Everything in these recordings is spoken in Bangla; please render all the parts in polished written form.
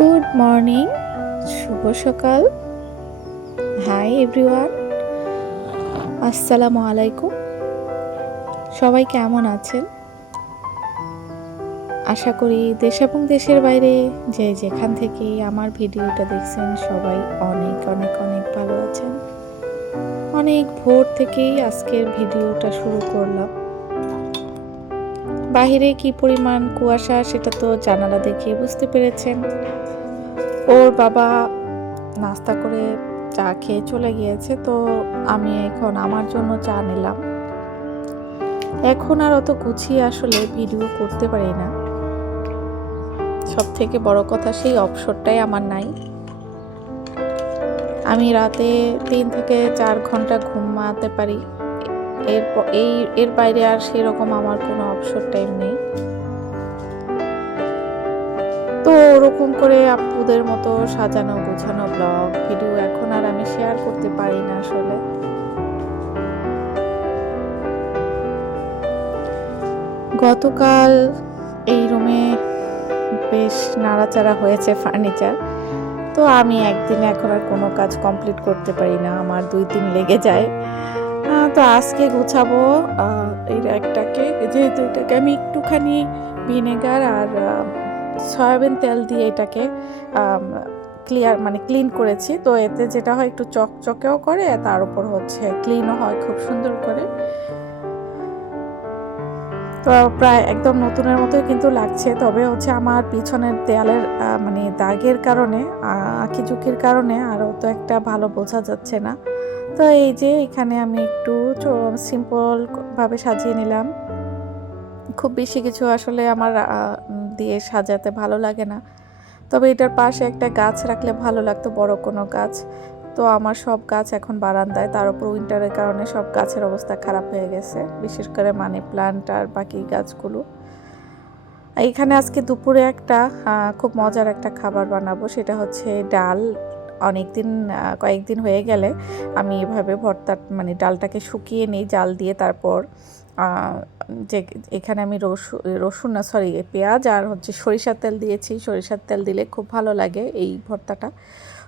গুড মর্নিং, শুভ সকাল। হাই এভরিওয়ান, আসসালামু আলাইকুম। সবাই কেমন আছেন? আশা করি দেশ এবং দেশের বাইরে যে যেখান থেকে আমার ভিডিওটা দেখছেন সবাই অনেক অনেক অনেক ভালো আছেন। অনেক ভোর থেকেই আজকের ভিডিওটা শুরু করলাম। বাহিরে কি পরিমাণ কুয়াশা সেটা তো জানালা দেখে বুঝতে পেরেছেন। ওর বাবা নাস্তা করে চা খেয়ে চলে গিয়েছে, তো আমি এখন আমার জন্য চা নিলাম। এখন আর অত গুছিয়ে আসলে ভিডিও করতে পারি না। সব থেকে বড় কথা সেই অবসরটাই আমার নাই। আমি রাতে 3 থেকে 4 ঘন্টা ঘুমাতে পারি। এর বাইরে আর সেরকম আমার কোনো অবসর টাইম নেই। তো ওরকম করে আপুদের মতো সাজানো গোছানো ব্লগ ভিডিও এখন আর আমি শেয়ার করতে পারি না আসলে। গতকাল এই রুমে বেশ নাড়াচাড়া হয়েছে ফার্নিচার, তো আমি একদিনে এখন আর কোনো কাজ কমপ্লিট করতে পারি না, আমার 2 দিন লেগে যায়। তো আজকে গুছাবো এই র্যাকটাকে, যেহেতু এটাকে আমি একটুখানি ভিনেগার আর সয়াবিন তেল দিয়ে এটাকে ক্লিন করেছি। তো এতে যেটা হয় একটু চকচকেও করে, তার উপর হচ্ছে ক্লিনও হয় খুব সুন্দর করে। তো প্রায় একদম নতুনের মতোই কিন্তু লাগছে, তবে হচ্ছে আমার পিছনের দেয়ালের মানে দাগের কারণে, আঁকিঝুঁকির কারণে আরও তো একটা ভালো বোঝা যাচ্ছে না। তো এই যে এখানে আমি একটু সিম্পল ভাবে সাজিয়ে নিলাম। খুব বেশি কিছু আসলে আমার দিয়ে সাজাতে ভালো লাগে না, তবে এটার পাশে একটা গাছ রাখলে ভালো লাগতো, বড় কোনো গাছ। তো আমার সব গাছ এখন বারান্দায়, তার উপর উইন্টারের কারণে সব গাছের অবস্থা খারাপ হয়ে গেছে, বিশেষ করে মানি প্লান্ট আর বাকি গাছগুলো। এইখানে আজকে দুপুরে একটা খুব মজার একটা খাবার বানাবো, সেটা হচ্ছে ডাল। কয়েকদিন হয়ে গেলে আমি এভাবে ভর্তা মানে ডালটাকে শুকিয়ে নিই জাল দিয়ে, তারপর যে এখানে আমি রসুন না সরি পেঁয়াজ আর হচ্ছে সরিষার তেল দিয়েছি। সরিষার তেল দিলে খুব ভালো লাগে এই ভর্তাটা।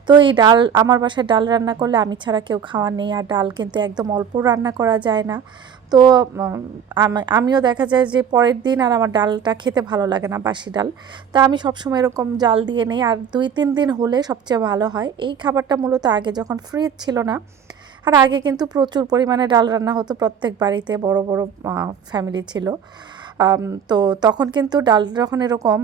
তো এই ডাল, আমার বাসায় ডাল রান্না করলে আমি ছাড়া কেউ খাওয়ার নেই, আর ডাল কিন্তু একদম অল্প রান্না করা যায় না। তো আমিও দেখা যায় যে পরের দিন আর আমার ডালটা খেতে ভালো লাগে না, বাসি ডাল। তো আমি সবসময় এরকম জাল দিয়ে নেই, আর 2-3 দিন হলে সবচেয়ে ভালো হয়। এই খাবারটা মূলত আগে যখন ফ্রিজ ছিল না, আর আগে কিন্তু প্রচুর পরিমাণে ডাল রান্না হতো, প্রত্যেক বাড়িতে বড় বড় ফ্যামিলি ছিল। তো তখন কিন্তু ডাল যখন এরকম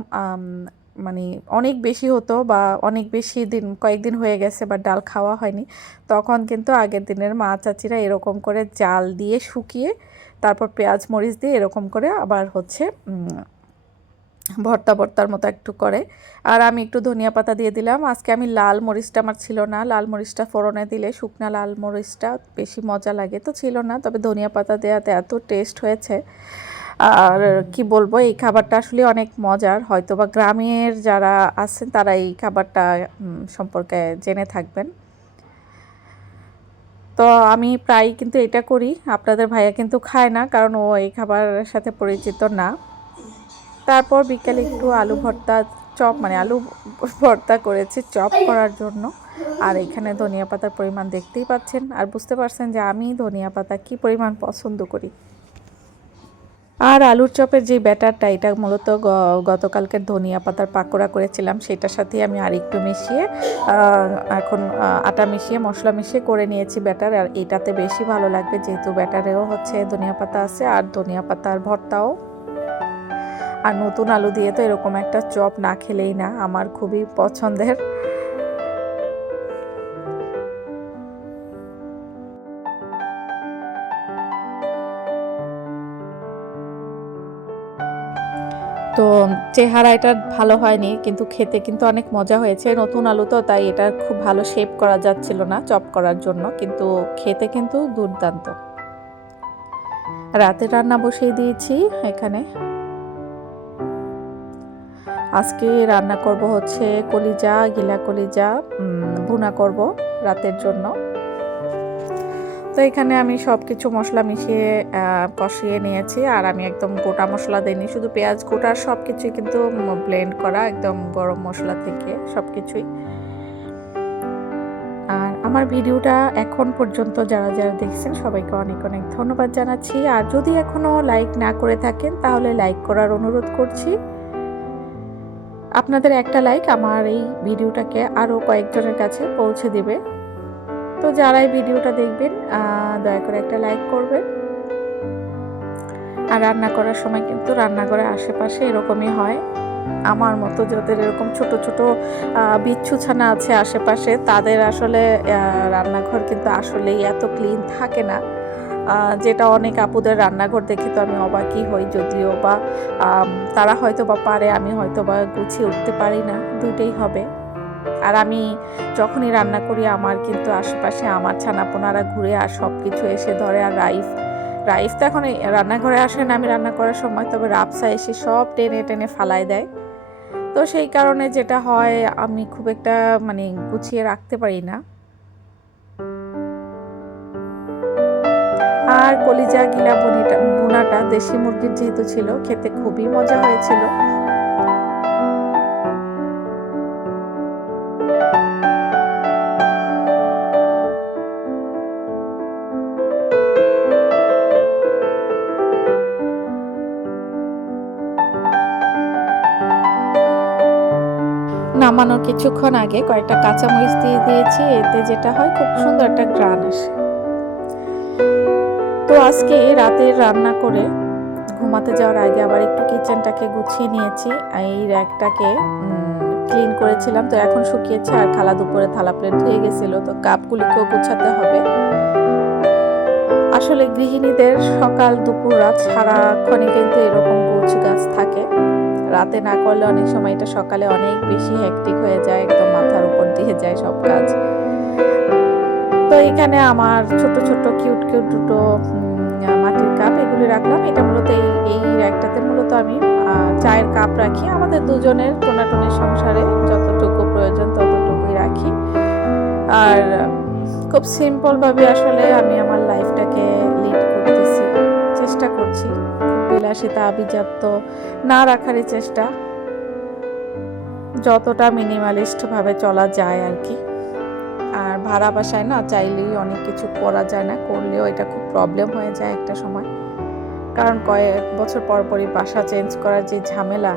মানে অনেক বেশি হতো, বা অনেক বেশি দিন কয়েকদিন হয়ে গেছে বা ডাল খাওয়া হয়নি, তখন কিন্তু আগের দিনের মা চাচিরা এরকম করে জাল দিয়ে তারপর পেঁয়াজ মরিচ দিয়ে এরকম করে আবার হচ্ছে ভর্তার মতো একটু করে। আর আমি একটু ধনিয়া পাতা দিয়ে দিলাম। আজকে আমি লাল মরিচটা আমার ছিল না, লাল মরিচটা ফোড়নে দিলে শুকনা লাল মরিচটা বেশি মজা লাগে, তো ছিল না, তবে ধনিয়া পাতা দেওয়াতে এত টেস্ট হয়েছে। আর কি বলবো, এই খাবারটা আসলে অনেক মজার, হয়তো বা গ্রামের যারা আছেন তারা এই খাবারটা সম্পর্কে জেনে থাকবেন। তো আমি প্রায় কিন্তু এটা করি, আপনাদের ভাইয়া কিন্তু খায় না, কারণ ও এই খাবারের সাথে পরিচিত না। তারপর বিকেলে একটু আলু ভর্তা মানে আলু ভর্তা করেছি চপ করার জন্য। আর এখানে ধনিয়া পাতার পরিমাণ দেখতেই পাচ্ছেন, আর বুঝতে পারছেন যে আমি ধনিয়া পাতা কী পরিমাণ পছন্দ করি। আর আলুর চপের যে ব্যাটারটা, এটা মূলত গতকালকের ধনিয়া পাতার পাকোড়া করেছিলাম, সেটার সাথে আমি আরেকটু মিশিয়ে এখন আটা মিশিয়ে মশলা মিশিয়ে করে নিয়েছি ব্যাটার। আর এটাতে বেশি ভালো লাগবে, যেহেতু ব্যাটারেও হচ্ছে ধনিয়া পাতা আছে আর ধনিয়া পাতার ভর্তাও। আর নতুন আলু দিয়ে তো এরকম একটা চপ না খেলেই না, আমার খুবই পছন্দের। তো চেহারা এটা ভালো হয়নি, কিন্তু খেতে কিন্তু অনেক মজা হয়েছে। নতুন আলু তো, তাই এটা খুব ভালো শেপ করা যাচ্ছিল না চপ করার জন্য, কিন্তু খেতে কিন্তু দুর্দান্ত। রাতে রান্না বসিয়ে দিয়েছি এখানে। আজকে রান্না করব হচ্ছে গিলা কলিজা ভুনা করব রাতের জন্য। তো তো এখানে আমি সব কিছু মশলা মিশিয়ে কষিয়ে নিয়েছি, আর আমি একদম গোটা মশলা দিইনি, শুধু পেঁয়াজ গোটার সব কিছুই কিন্তু ব্লেন্ড করা একদম গরম মশলা থেকে সব কিছুই। আর আমার ভিডিওটা এখন পর্যন্ত যারা যারা দেখছেন সবাইকে অনেক অনেক ধন্যবাদ জানাচ্ছি। আর যদি এখনও লাইক না করে থাকেন তাহলে লাইক করার অনুরোধ করছি। আপনাদের একটা লাইক আমার এই ভিডিওটাকে আরও কয়েকজনের কাছে পৌঁছে দিবে। তো যারা এই ভিডিওটা দেখবেন দয়া করে একটা লাইক করবেন। আর রান্না করার সময় কিন্তু রান্নাঘরের আশেপাশে এরকমই হয়, আমার মতো যাদের এরকম ছোট ছোট বিচ্ছু ছানা আছে আশেপাশে, তাদের আসলে রান্নাঘর কিন্তু আসলেই এত ক্লিন থাকে না, যেটা অনেক আপুদের রান্নাঘর দেখে তো আমি অবাকই হই। যদিও বা তারা হয়তো বা পারে, আমি হয়তো বা গুছিয়ে উঠতে পারি না, দুইটাই হবে। আর আমি যখনই রান্না করি আমার কিন্তু আশেপাশে আমার ছানাপোনারা ঘুরে আর সব কিছু এসে ধরে। আর রাইফ তো এখন রান্নাঘরে আসে না আমি রান্না করার সময়, তবে রাফসা এসে সব টেনে টেনে ফালাই দেয়। তো সেই কারণে যেটা হয় আমি খুব একটা মানে গুছিয়ে রাখতে পারি না। আর কলিজা গিলা ভুনাটা দেশি মুরগির যেহেতু ছিল, খেতে খুবই মজা হয়েছিল। নামানোর কিছুক্ষণ আগে কয়েকটা কাঁচামরিচ দিয়ে দিয়েছি, এতে যেটা হয় খুব সুন্দর একটা ঘ্রাণ আসে। তো আজকে রাতের রান্না করে ঘুমাতে যাওয়ার আগে আবার একটু কিচেনটাকে গুছিয়ে নিয়েছি। এই র্যাকটাকে ক্লিন করেছিলাম, তো এখন শুকিয়েছে। আর খালা দুপুরে থালা প্লেট ধুয়ে গেছিল, তো কাপগুলিকেও গুছাতে হবে। আসলে গৃহিণীদের সকাল দুপুর রাত সারাক্ষণে কিন্তু এরকম গোছ গাছ থাকে, রাতে না করলে অনেক সময় এটা সকালে অনেক বেশি হেক্টিক হয়ে যায়, একদম মাথার উপর দিয়ে যায় সব কাজ। তো এখানে আমার ছোট ছোট কিউট কিউট দুটো মাটির কাপ এগুলি রাখলাম। এটা মূলত এই র্যাকটাতে মূলত আমি চায়ের কাপ রাখি, আমাদের দুজনের টোনাটুনির সংসারে যতটুকু প্রয়োজন ততটুকুই রাখি। আর খুব সিম্পলভাবে আসলে আমি আমার লাইফটাকে লিড করতেছি, চেষ্টা করছি খুব বিলাসিতা আভিজাত্য না রাখারই চেষ্টা, যতটা মিনিমালিস্টভাবে চলা যায় আর কি। আর ভাড়া বাসায় না চাইলেই অনেক কিছু করা যায় না, করলেও এটা খুব প্রবলেম হয়ে যায় একটা সময়, কারণ কয়েক বছর পর পরই বাসা চেঞ্জ করার যে ঝামেলা।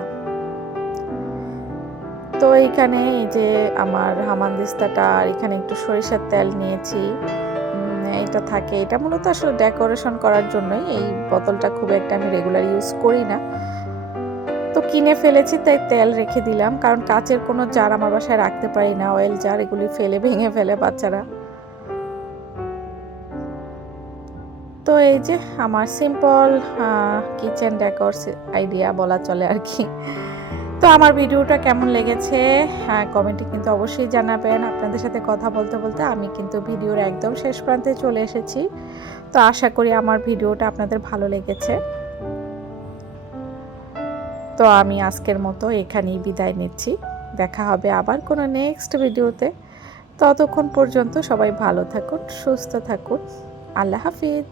তো এইখানে এই যে আমার হামানদিস্তাটা, আর এখানে একটু সরিষার তেল নিয়েছি, এটা থাকে, এটা মূলত আসলে ডেকোরেশন করার জন্যই। এই বোতলটা খুব একটা আমি রেগুলার ইউজ করি না, তো কিনে ফেলেছি তাই তেল রেখে দিলাম, কারণ কাচের কোনো জার আমার বাসায় রাখতে পারি না, অয়েল জার এগুলি ফেলে ভেঙে ফেলে বাচ্চারা। তো এই যে আমার সিম্পল কিচেন ডেকোরস আইডিয়া বলা চলে আর কি। তো আমার ভিডিওটা কেমন লেগেছে কমেন্টে কিন্তু অবশ্যই জানাবেন। আপনাদের সাথে কথা বলতে বলতে আমি কিন্তু ভিডিওর একদম শেষ প্রান্তে চলে এসেছি, তো আশা করি আমার ভিডিওটা আপনাদের ভালো লেগেছে। তো আমি আজকের মতো এখানেই বিদায় নিচ্ছি, দেখা হবে আবার কোনো নেক্সট ভিডিওতে। ততক্ষণ পর্যন্ত সবাই ভালো থাকুন, সুস্থ থাকুন, আল্লাহ হাফিজ।